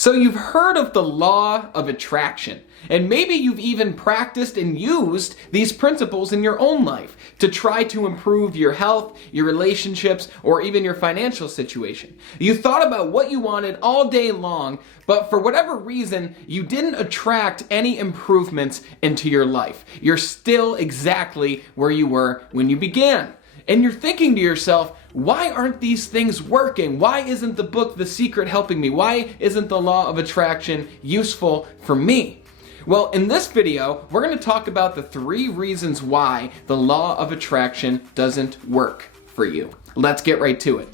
So you've heard of the law of attraction, and maybe you've even practiced and used these principles in your own life to try to improve your health, your relationships, or even your financial situation. You thought about what you wanted all day long, but for whatever reason, you didn't attract any improvements into your life. You're still exactly where you were when you began. And you're thinking to yourself, why aren't these things working? Why isn't the book The Secret helping me? Why isn't the law of attraction useful for me? Well, in this video, we're going to talk about the 3 reasons why the law of attraction doesn't work for you. Let's get right to it.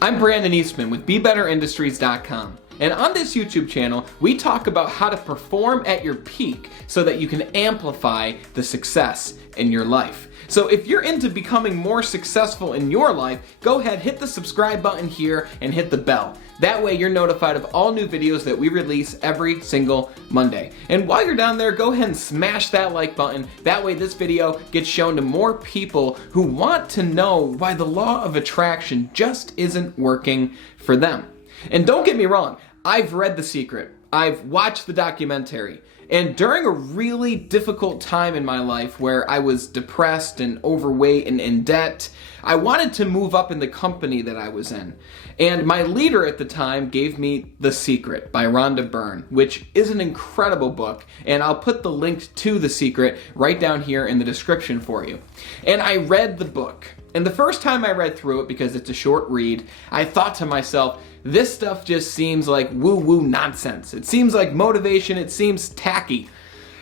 I'm Brandon Eastman with BeBetterIndustries.com. And on this YouTube channel, we talk about how to perform at your peak so that you can amplify the success in your life. So if you're into becoming more successful in your life, go ahead, hit the subscribe button here and hit the bell. That way you're notified of all new videos that we release every single Monday. And while you're down there, go ahead and smash that like button. That way this video gets shown to more people who want to know why the law of attraction just isn't working for them. And don't get me wrong, I've read The Secret, I've watched the documentary, and during a really difficult time in my life where I was depressed and overweight and in debt, I wanted to move up in the company that I was in. And my leader at the time gave me The Secret by Rhonda Byrne, which is an incredible book, and I'll put the link to The Secret right down here in the description for you. And I read the book. And the first time I read through it, because it's a short read, I thought to myself, this stuff just seems like woo-woo nonsense. It seems like motivation, it seems tacky.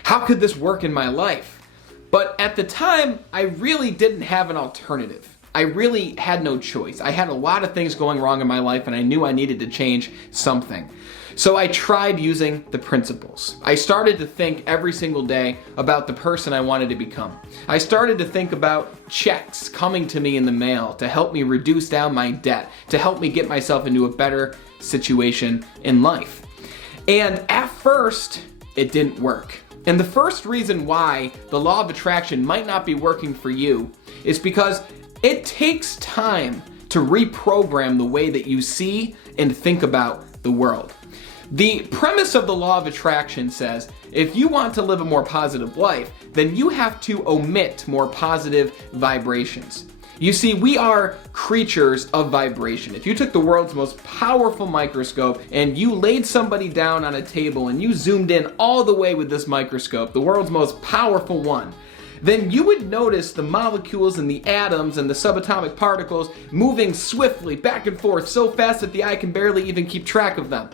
How could this work in my life? But at the time, I really didn't have an alternative. I really had no choice. I had a lot of things going wrong in my life and I knew I needed to change something. So I tried using the principles. I started to think every single day about the person I wanted to become. I started to think about checks coming to me in the mail to help me reduce down my debt, to help me get myself into a better situation in life. And at first, it didn't work. And the first reason why the law of attraction might not be working for you is because it takes time to reprogram the way that you see and think about the world. The premise of the law of attraction says, if you want to live a more positive life, then you have to omit more positive vibrations. You see, we are creatures of vibration. If you took the world's most powerful microscope and you laid somebody down on a table and you zoomed in all the way with this microscope, the world's most powerful one, then you would notice the molecules and the atoms and the subatomic particles moving swiftly back and forth so fast that the eye can barely even keep track of them.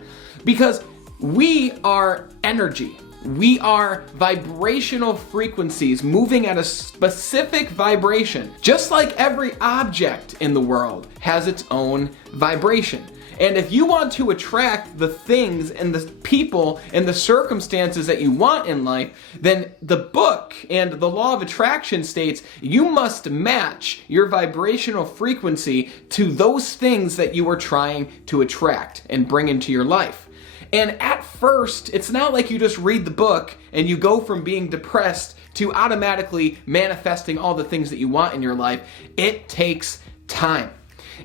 Because we are energy. We are vibrational frequencies moving at a specific vibration. Just like every object in the world has its own vibration. And if you want to attract the things and the people and the circumstances that you want in life, then the book and the law of attraction states you must match your vibrational frequency to those things that you are trying to attract and bring into your life. And at first, it's not like you just read the book and you go from being depressed to automatically manifesting all the things that you want in your life. It takes time.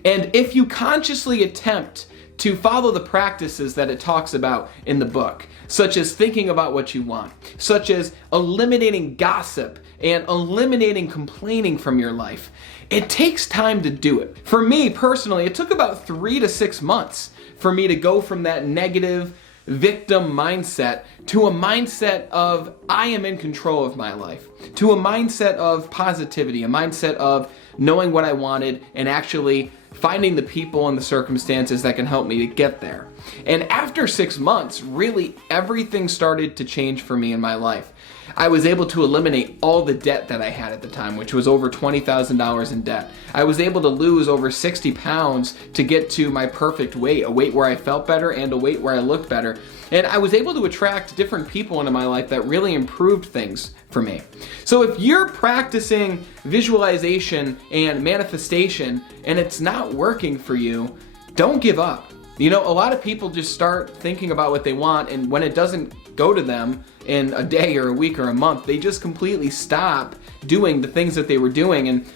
And if you consciously attempt to follow the practices that it talks about in the book, such as thinking about what you want, such as eliminating gossip and eliminating complaining from your life, it takes time to do it. For me personally, it took about 3 to 6 months for me to go from that negative victim mindset to a mindset of I am in control of my life, to a mindset of positivity, a mindset of knowing what I wanted and actually finding the people and the circumstances that can help me to get there. And after 6 months, really everything started to change for me in my life. I was able to eliminate all the debt that I had at the time, which was over $20,000 in debt. I was able to lose over 60 pounds to get to my perfect weight, a weight where I felt better and a weight where I looked better. And I was able to attract different people into my life that really improved things for me. So if you're practicing visualization and manifestation and it's not working for you, don't give up. You know, a lot of people just start thinking about what they want, and when it doesn't go to them in a day or a week or a month, they just completely stop doing the things that they were doing. And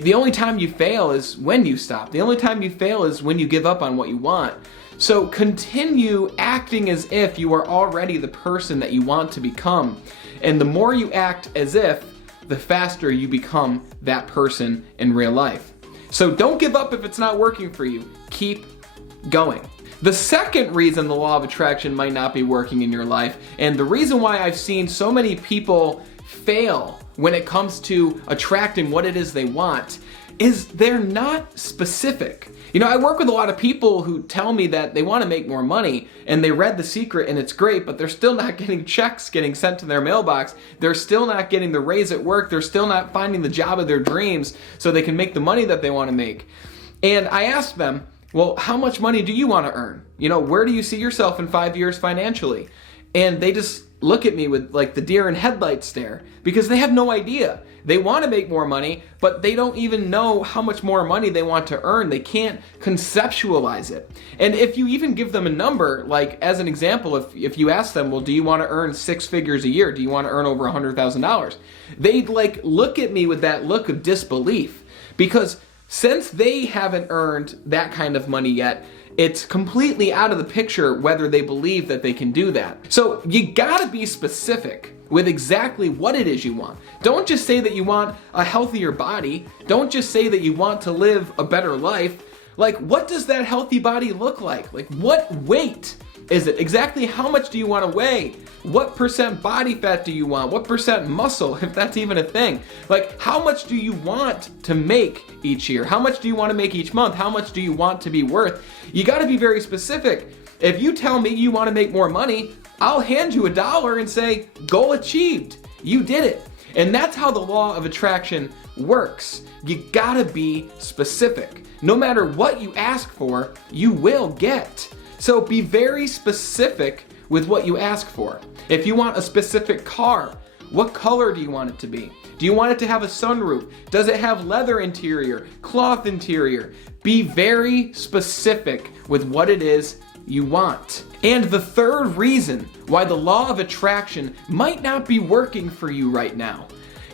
The only time you fail is when you stop. The only time you fail is when you give up on what you want. So continue acting as if you are already the person that you want to become. And the more you act as if, the faster you become that person in real life. So don't give up if it's not working for you. Keep going. The second reason the law of attraction might not be working in your life, and the reason why I've seen so many people fail when it comes to attracting what it is they want, is they're not specific. You know, I work with a lot of people who tell me that they want to make more money and they read The Secret and it's great, but they're still not getting checks getting sent to their mailbox. They're still not getting the raise at work. They're still not finding the job of their dreams so they can make the money that they want to make. And I asked them, well, how much money do you want to earn? You know, where do you see yourself in 5 years financially? And they just look at me with like the deer in headlights stare, because they have no idea. They want to make more money, but they don't even know how much more money they want to earn. They can't conceptualize it. And if you even give them a number, like as an example, if you ask them, well, do you want to earn 6 figures a year? Do you want to earn over $100,000? They'd like look at me with that look of disbelief, because since they haven't earned that kind of money yet, it's completely out of the picture whether they believe that they can do that. So you gotta be specific with exactly what it is you want. Don't just say that you want a healthier body. Don't just say that you want to live a better life. Like, what does that healthy body look like? Like, what weight is it? Exactly how much do you want to weigh? What percent body fat do you want? What percent muscle, if that's even a thing? Like, how much do you want to make each year? How much do you want to make each month? How much do you want to be worth? You got to be very specific. If you tell me you want to make more money, I'll hand you $1 and say, goal achieved. You did it. And that's how the law of attraction works. You gotta be specific. No matter what you ask for, you will get. So be very specific with what you ask for. If you want a specific car, what color do you want it to be? Do you want it to have a sunroof? Does it have leather interior, cloth interior? Be very specific with what it is you want. And the third reason why the law of attraction might not be working for you right now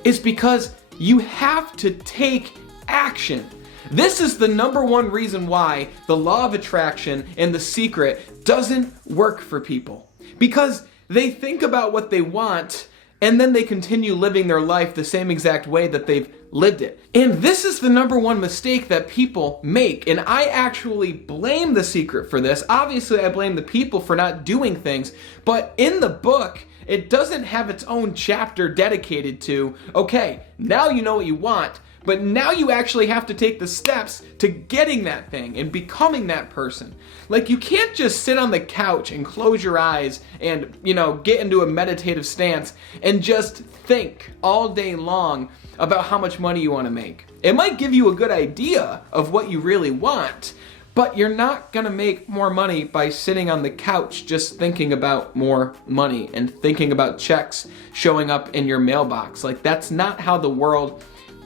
is because you have to take action. This is the number one reason why the law of attraction and The Secret doesn't work for people. Because they think about what they want and then they continue living their life the same exact way that they've lived it. And this is the number one mistake that people make. And I actually blame The Secret for this. Obviously, I blame the people for not doing things. But in the book, it doesn't have its own chapter dedicated to, okay, now you know what you want, but now you actually have to take the steps to getting that thing and becoming that person. Like, you can't just sit on the couch and close your eyes and, get into a meditative stance and just think all day long about how much money you want to make. It might give you a good idea of what you really want, but you're not gonna make more money by sitting on the couch just thinking about more money and thinking about checks showing up in your mailbox. Like, that's not how the world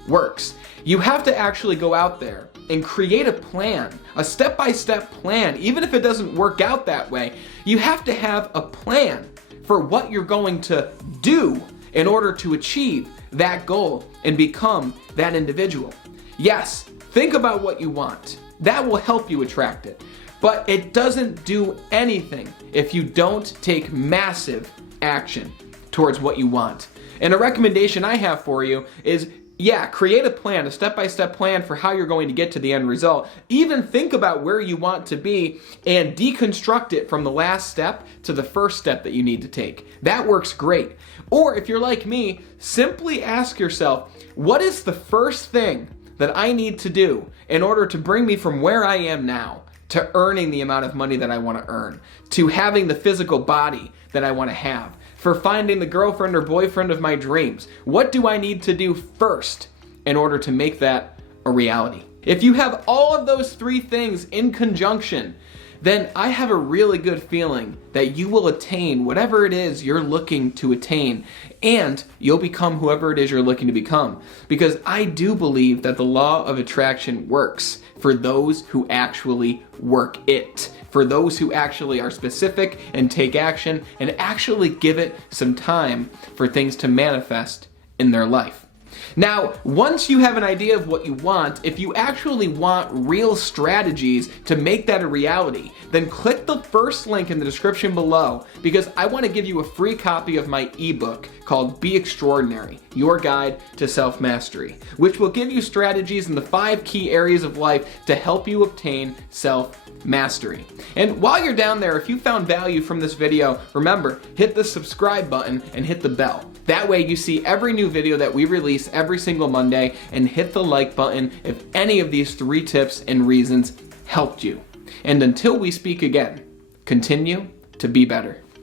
works. You have to actually go out there and create a plan, a step-by-step plan. Even if it doesn't work out that way, you have to have a plan for what you're going to do in order to achieve that goal and become that individual. Yes, think about what you want. That will help you attract it. But it doesn't do anything if you don't take massive action towards what you want. And a recommendation I have for you is, create a plan, a step-by-step plan for how you're going to get to the end result. Even think about where you want to be and deconstruct it from the last step to the first step that you need to take. That works great. Or if you're like me, simply ask yourself, what is the first thing that I need to do in order to bring me from where I am now to earning the amount of money that I want to earn, to having the physical body that I want to have, for finding the girlfriend or boyfriend of my dreams? What do I need to do first in order to make that a reality? If you have all of those three things in conjunction, then I have a really good feeling that you will attain whatever it is you're looking to attain, and you'll become whoever it is you're looking to become. Because I do believe that the law of attraction works for those who actually work it, for those who actually are specific and take action and actually give it some time for things to manifest in their life. Now, once you have an idea of what you want, if you actually want real strategies to make that a reality, then click the first link in the description below, because I want to give you a free copy of my ebook called Be Extraordinary, Your Guide to Self-Mastery, which will give you strategies in the 5 key areas of life to help you obtain self-mastery. And while you're down there, if you found value from this video, remember, hit the subscribe button and hit the bell. That way you see every new video that we release every single Monday, and hit the like button if any of these 3 tips and reasons helped you. And until we speak again, continue to be better.